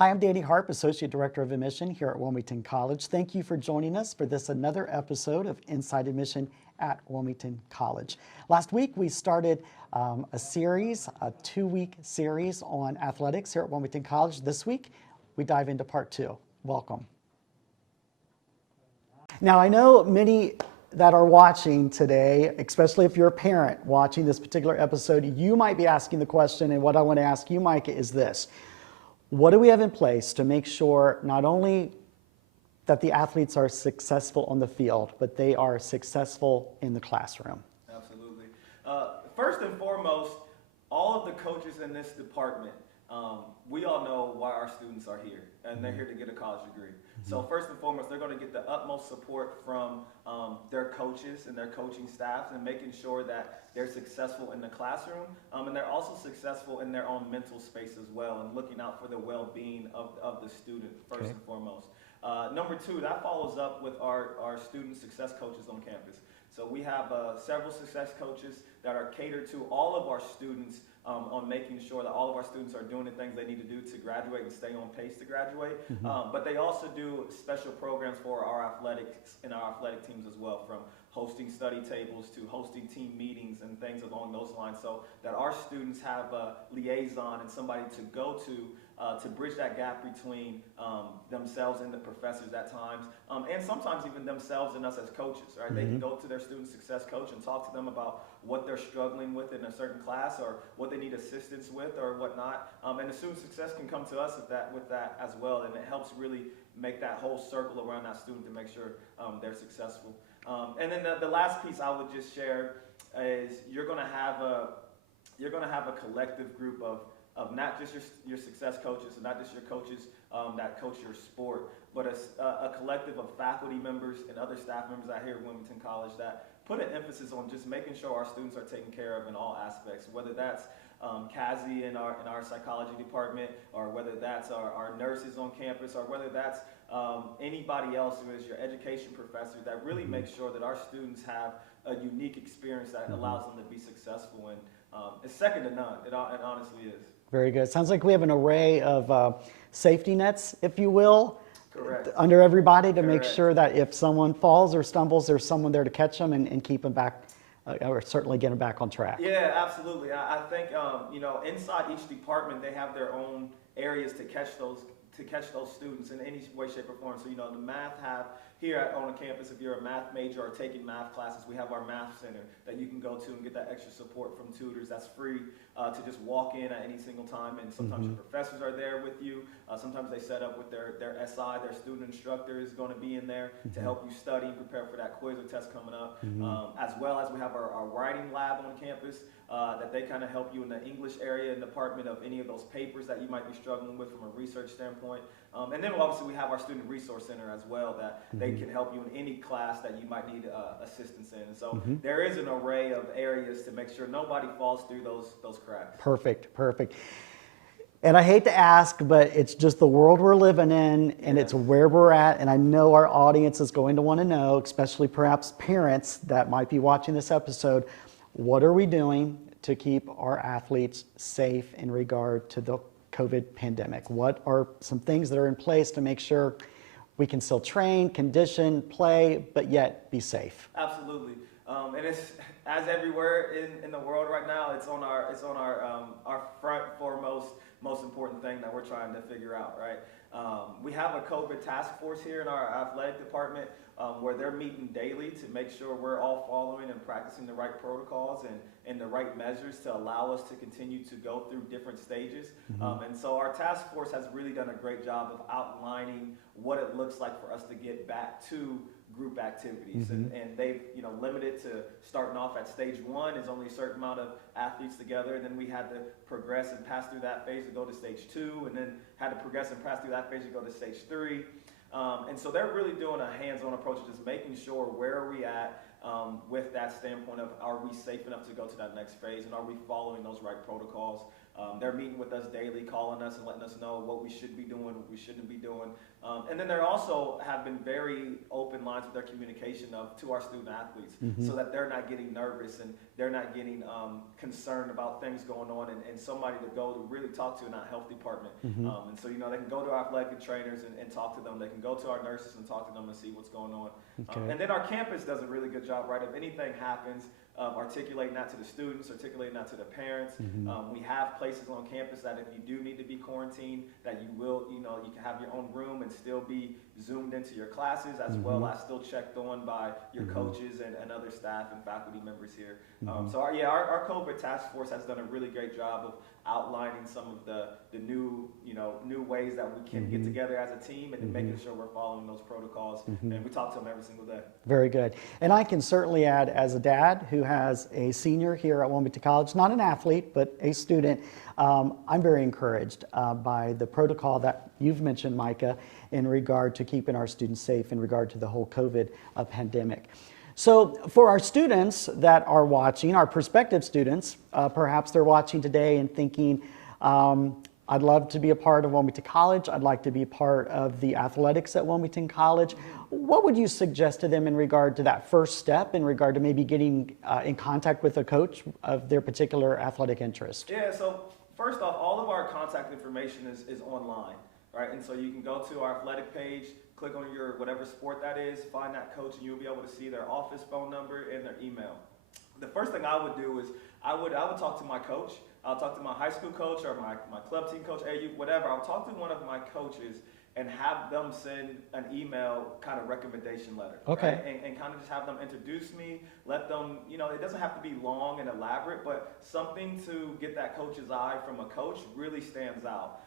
Hi, I'm Danny Harp, Associate Director of Admission here at Wilmington College. Thank you for joining us for this another episode of Inside Admission at Wilmington College. Last week we started a series, a 2-week series on athletics here at Wilmington College. This week we dive into part 2. Welcome. Now I know many that are watching today, especially if you're a parent watching this particular episode, you might be asking the question, and what I want to ask you, Micah, is this. What do we have in place to make sure not only that the athletes are successful on the field, but they are successful in the classroom? Absolutely. First and foremost, all of the coaches in this department, we all know why our students are here, and they're here to get a college degree. So first and foremost, they're going to get the utmost support from their coaches and their coaching staff, and making sure that they're successful in the classroom, and they're also successful in their own mental space as well, and looking out for the well-being of the student first and foremost. Number 2, that follows up with our student success coaches on campus. So we have several success coaches that are catered to all of our students on making sure that all of our students are doing the things they need to do to graduate and stay on pace to graduate. But they also do special programs for our athletics and our athletic teams as well, from hosting study tables to hosting team meetings and things along those lines, so that our students have a liaison and somebody to go to bridge that gap between themselves and the professors at times, and sometimes even themselves and us as coaches, right? They can go to their student success coach and talk to them about what they're struggling with in a certain class, or what they need assistance with, or whatnot. And the student success can come to us with that as well, and it helps really make that whole circle around that student to make sure they're successful. And then the last piece I would just share is you're going to have a collective group of not just your success coaches, and not just your coaches that coach your sport, but a collective of faculty members and other staff members out here at Wilmington College that put an emphasis on just making sure our students are taken care of in all aspects, whether that's Cassie in our psychology department, or whether that's our nurses on campus, or whether that's anybody else who is your education professor, that really makes sure that our students have a unique experience that allows them to be successful. And it's second to none. It honestly is. Very good. Sounds like we have an array of safety nets, if you will, under everybody to make sure that if someone falls or stumbles, there's someone there to catch them and keep them back, or certainly get them back on track. Yeah, absolutely. I think inside each department they have their own areas to catch those students in any way, shape, or form. So the math here on the campus, if you're a math major or taking math classes, we have our math center that you can go to and get that extra support from tutors. That's free to just walk in at any single time, and sometimes your professors are there with you. Sometimes they set up with their SI, their student instructor is going to be in there to help you study and prepare for that quiz or test coming up. As well as we have our writing lab on campus that they kind of help you in the English area and department of any of those papers that you might be struggling with from a research standpoint. And then obviously we have our student resource center as well, that they can help you in any class that you might need assistance in. And so there is an array of areas to make sure nobody falls through those cracks. Perfect, perfect. And I hate to ask, but it's just the world we're living in, and it's where we're at. And I know our audience is going to want to know, especially perhaps parents that might be watching this episode, what are we doing to keep our athletes safe in regard to the COVID pandemic? What are some things that are in place to make sure we can still train, condition, play, but yet be safe? Absolutely. And it's, as everywhere in the world right now, it's on our front foremost, most important thing that we're trying to figure out, right? We have a COVID task force here in our athletic department where they're meeting daily to make sure we're all following and practicing the right protocols and the right measures to allow us to continue to go through different stages. And so our task force has really done a great job of outlining what it looks like for us to get back to group activities. And they've limited to starting off at stage 1 is only a certain amount of athletes together, and then we had to progress and pass through that phase to go to stage 2, and then had to progress and pass through that phase to go to stage 3. And so they're really doing a hands-on approach of just making sure where are we at with that standpoint of, are we safe enough to go to that next phase, and are we following those right protocols? They're meeting with us daily, calling us and letting us know what we should be doing, what we shouldn't be doing. And then there also have been very open lines with their communication to our student athletes, so that they're not getting nervous and they're not getting concerned about things going on, and somebody to go to really talk to in that health department. And so, they can go to our athletic trainers and talk to them. They can go to our nurses and talk to them and see what's going on. Okay. And then our campus does a really good job, right? If anything happens, articulating that to the students, articulating that to the parents. We have places on campus that if you do need to be quarantined, that you will, you can have your own room and still be zoomed into your classes, as well as still checked on by your coaches and other staff and faculty members here. So our COVID task force has done a really great job of outlining some of the new ways that we can get together as a team, and making sure we're following those protocols. And we talk to them every single day. Very good. And I can certainly add, as a dad who has a senior here at Wilmington College, not an athlete, but a student, I'm very encouraged by the protocol that you've mentioned, Micah, in regard to keeping our students safe in regard to the whole COVID pandemic. So for our students that are watching, our prospective students, perhaps they're watching today and thinking, I'd love to be a part of Wilmington College. I'd like to be part of the athletics at Wilmington College. What would you suggest to them in regard to that first step, in regard to maybe getting in contact with a coach of their particular athletic interest? Yeah, so first off, all of our contact information is online, right? And so you can go to our athletic page, click on your whatever sport that is, find that coach, and you'll be able to see their office phone number and their email. The first thing I would do is I would talk to my coach. I'll talk to my high school coach or my club team coach, AU, whatever. I'll talk to one of my coaches and have them send an email kind of recommendation letter. Okay. Right? And kind of just have them introduce me, let them, it doesn't have to be long and elaborate, but something to get that coach's eye from a coach really stands out.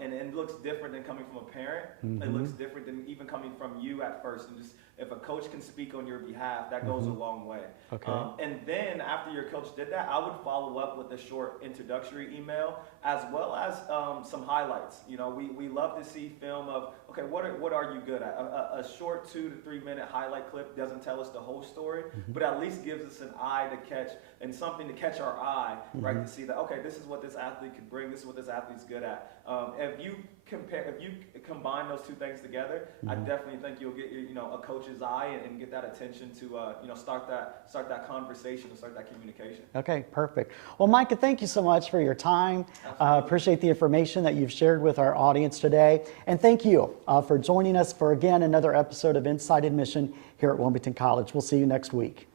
And it looks different than coming from a parent. It looks different than even coming from you at first. And just if a coach can speak on your behalf, that goes a long way. Okay. And then after your coach did that, I would follow up with a short introductory email, as well as some highlights. We love to see film of, okay, what are you good at? A short 2 to 3 minute highlight clip doesn't tell us the whole story, but at least gives us an eye to catch and something to catch our eye, right? To see that, okay, this is what this athlete could bring. This is what this athlete's good at. If you combine those two things together, I definitely think you'll get a coach's eye and get that attention to start that conversation and start that communication. Okay, perfect. Well, Micah, thank you so much for your time. Appreciate the information that you've shared with our audience today, and thank you for joining us for again another episode of Inside Admission here at Wilmington College. We'll see you next week.